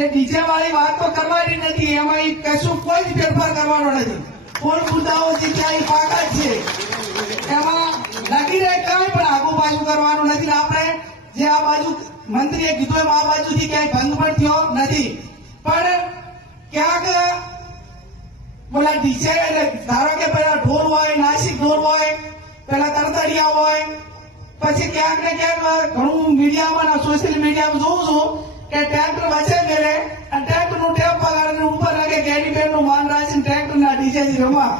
એ DJ વાળી વાત તો કરવાની નથી, એમાં કશું કોઈ જ ફેરફાર કરવાનો નથી. કોઈ મુદ્દાઓ જે ક્યાંય પાકા જ છે એમાં લખી રહે કઈ પણ આગુ પાછું કરવાનું નથી. આપણે જે આ બાજુ મંત્રીએ કીધું એમ આ બાજુથી ક્યાંય ભંગ પણ થયો નથી. પણ ક્યાંક બોલા ડીજે ધારો કે પેલા ઢોલ હોય, નાસિક ઢોલ હોય, પેલા તરતડિયા હોય, પછી ક્યાંક ને ક્યાંક ઘણું મીડિયામાં સોશિયલ મીડિયામાં જોઉં છું કે ટ્રેક્ટર વચ્ચે ગયેલે અને ટ્રેક્ટર નું ટેપ પગાડીને ઉપર લાગે કેરીબેન નું માન રાખીને ટ્રેક્ટર ના ડીજે થી રમવા.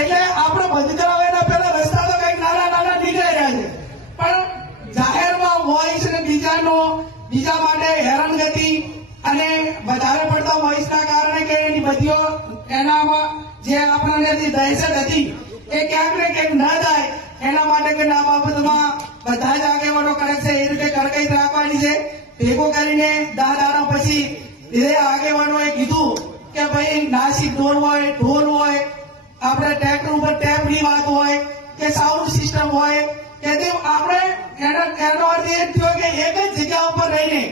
એટલે આપણે બંધ કરાવવાના પેલા રસ્તા તો કઈક નાના નાના નીકળી રહ્યા છે, પણ જાહેરમાં વોઇસ ને બીજા માટે હેરાનગતિ અને વધારે પડતા વોઇસ ના કારણે કે એની બધીઓ એનામાં જે આપણને જે દહેશત હતી એ ક્યાંક ને ક્યાંક ના થાય એના માટે કે આ બાબતમાં બધા જ આગેવાનો કરે છે એ રીતે કડકાઈ રાખવાની છે. ભેગો કરીને 10 દાડા પછી એ આગેવાનોએ કીધું કે ભાઈ નાસિક ઢોલ હોય, ઢોલ હોય, આપણે ટ્રેક્ટર ઉપર ટેપની વાત હોય કે સાઉન્ડ સિસ્ટમ હોય કે આપણે એનો અર્થ એ થયો કે એક જ જગ્યા ઉપર રહીને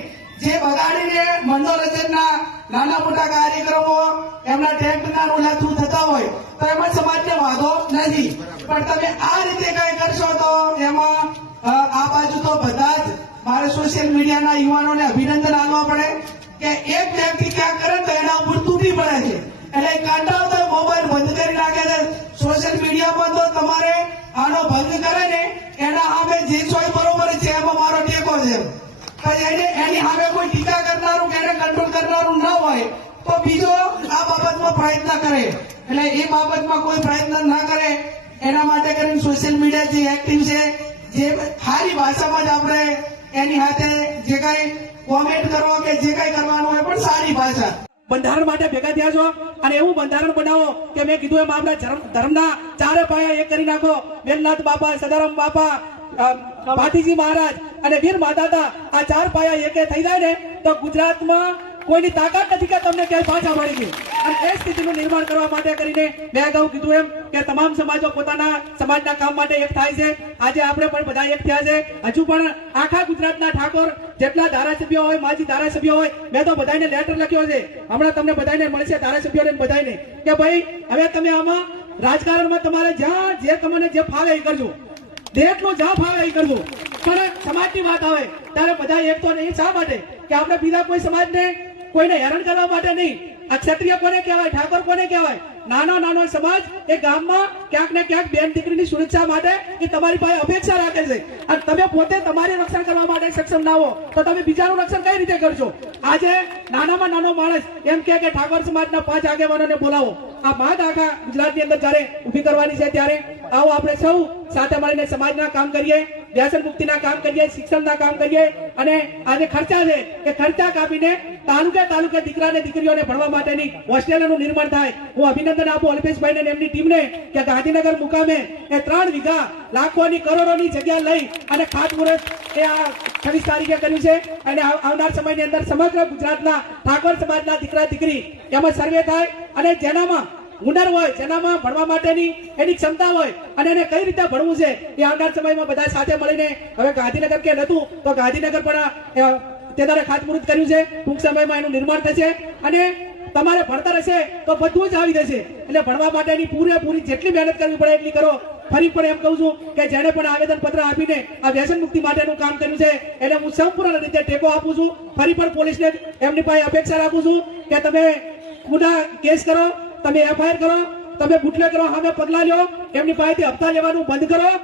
જે બગાડીને મનોરંજનના નાના મોટા કાર્યક્રમો એમના ટ્રેક્ટરના રોલા થ્રુ થતા હોય તો એમાં સમાજને વાંધો નથી. પણ તમે આ રીતે કઈ કરશો તો એમાં આ બાજુ તો બધા જ મારે સોશિયલ મીડિયાના યુવાનોને અભિનંદન આપવા પડે કે એક વ્યક્તિ ક્યાંક કરે તો એના ઉપર તૂટી પડે છે. એટલે કાંટાળતો મોબાઈલ બંધ કરી નાખે છે. સોશિયલ મીડિયામાં તો તમારે આનો ભંગ કરે ને એના સામે જે સોય બરોબર છે એમાં મારો ટેકો છે. પછી એની સામે કોઈ ટીકા કરનારું કે એને કંટ્રોલ કરનારું ના હોય તો બીજો આ બાબતમાં પ્રયત્ન કરે. એટલે એ બાબતમાં કોઈ પ્રયત્ન ના કરે એના માટે કરીને સોશિયલ મીડિયા જે એક્ટિવ છે, જે સારી ભાષામાં જ આપણે એની સાથે જે કઈ કોમેન્ટ કરો કે જે કઈ કરવાનું હોય પણ સારી ભાષા. બંધારણ માટે ભેગા થયા છો અને એવું બંધારણ બનાવો કે મેં કીધું એમ આપણા ધર્મના ચારે પાયા એક કરી નાખો. વેલનાથ બાપા, સદારામ બાપા, ભાટીજી મહારાજ અને વીર માતાતા આ ચાર પાયા એકે થઈ જાય ને તો ગુજરાતમાં કોઈની તાકાત નથી કે તમને ક્યાંય પાછા મળી ગઈ. અને એ સ્થિતિનું નિર્માણ કરવા માટે કરીને મેં અગાઉ કીધું એમ કે તમામ સમાજો પોતાના સમાજના કામ માટે એક થાય છે. આજે આપણે પણ બધા એક થયા છે. હજુ પણ આખા ગુજરાતના ઠાકોર જેટલા ધારાસભ્યો હોય, માજી ધારાસભ્યો હોય, મેં તો બધાને લેટર લખ્યો છે. હમણાં તમને બધાને મળશે, ધારાસભ્યોને બધાને, કે ભાઈ હવે તમે આમાં રાજકારણમાં તમારે જ્યાં જે તમને જે ફાવે એ કરજો, જેટલું જ્યાં ફાવે એ કરજો. પણ સમાજની વાત આવે ત્યારે બધા એક તો નહીં. શા માટે? કે આપણે બીજા કોઈ સમાજને કોઈને હેરાન કરવા માટે નહીં. આ ક્ષત્રિય કોને કહેવાય, ઠાકોર કોને કહેવાય? નાનો સમાજ એ ગામમાં ક્યાંક ને ક્યાંક બેન દીકરીની સુરક્ષા માટે એ તમારી પાસે અપેક્ષા રાખે છે. અને તમે પોતે તમારી રક્ષણ કરવા માટે સક્ષમ ના હો તો તમે બીજાનું રક્ષણ કઈ રીતે કરશો? આજે નાનામાં નાનો માણસ એમ કે ઠાકોર સમાજના 5 આગેવાનોને બોલાવો. આ વાત આખા ગુજરાતની અંદર જયારે ઉભી કરવાની છે ત્યારે આવો આપણે સૌ સાથે મળીને સમાજના કામ કરીએ, વ્યસન મુક્તિના કામ કરીએ, શિક્ષણના કામ કરીએ. અને આજે ખર્ચા છે એ ખર્ચા કાપીને તાલુકે દીકરાને દીકરીઓને ભણવા માટેની હોસ્ટેલોનું નિર્માણ થાય. હું અભિનંદન આપું અલ્પેશભાઈને અને એમની ટીમને કે ગાંધીનગર મુકામે એ 3 વીઘા લાખોની કરોડોની જગ્યા લઈ અને ખાતમુહૂર્ત એ આ 26 તારીખે કર્યું છે. અને આવનાર સમયની અંદર સમગ્ર ગુજરાતના ઠાકોર સમાજના દીકરા દીકરી એમાં સર્વે થાય અને જેનામાં હુનર હોય, જેનામાં ભણવા માટેની એની ક્ષમતા હોય અને એને કઈ રીતે ભણવું છે એ આવનાર સમયમાં બધા સાથે મળીને, હવે ગાંધીનગર કે નતું તો ગાંધીનગર પણ તે દ્વારા ખાતમુહૂર્ત કર્યું છે. ટૂંક સમયમાં એનું નિર્માણ થશે અને તમારે ભણતર હશે તો બધું જ આવી જશે. એટલે ભણવા માટેની પૂરેપૂરી જેટલી મહેનત કરવી પડે એટલી કરો. ફરી પણ એમ કહું છું કે જેને પણ આવેદન પત્ર આપીને આ વ્યસન મુક્તિ માટેનું કામ કર્યું છે એને હું સંપૂર્ણ રીતે ટેકો આપું છું. ફરી પણ પોલીસને એમની પાસે અપેક્ષા રાખું છું કે તમે ગુના કેસ કરો, તમે FIR કરો, તમે બુટલે કરો, સામે પગલા લો, એમની પાસેથી હપ્તા લેવાનું બંધ કરો.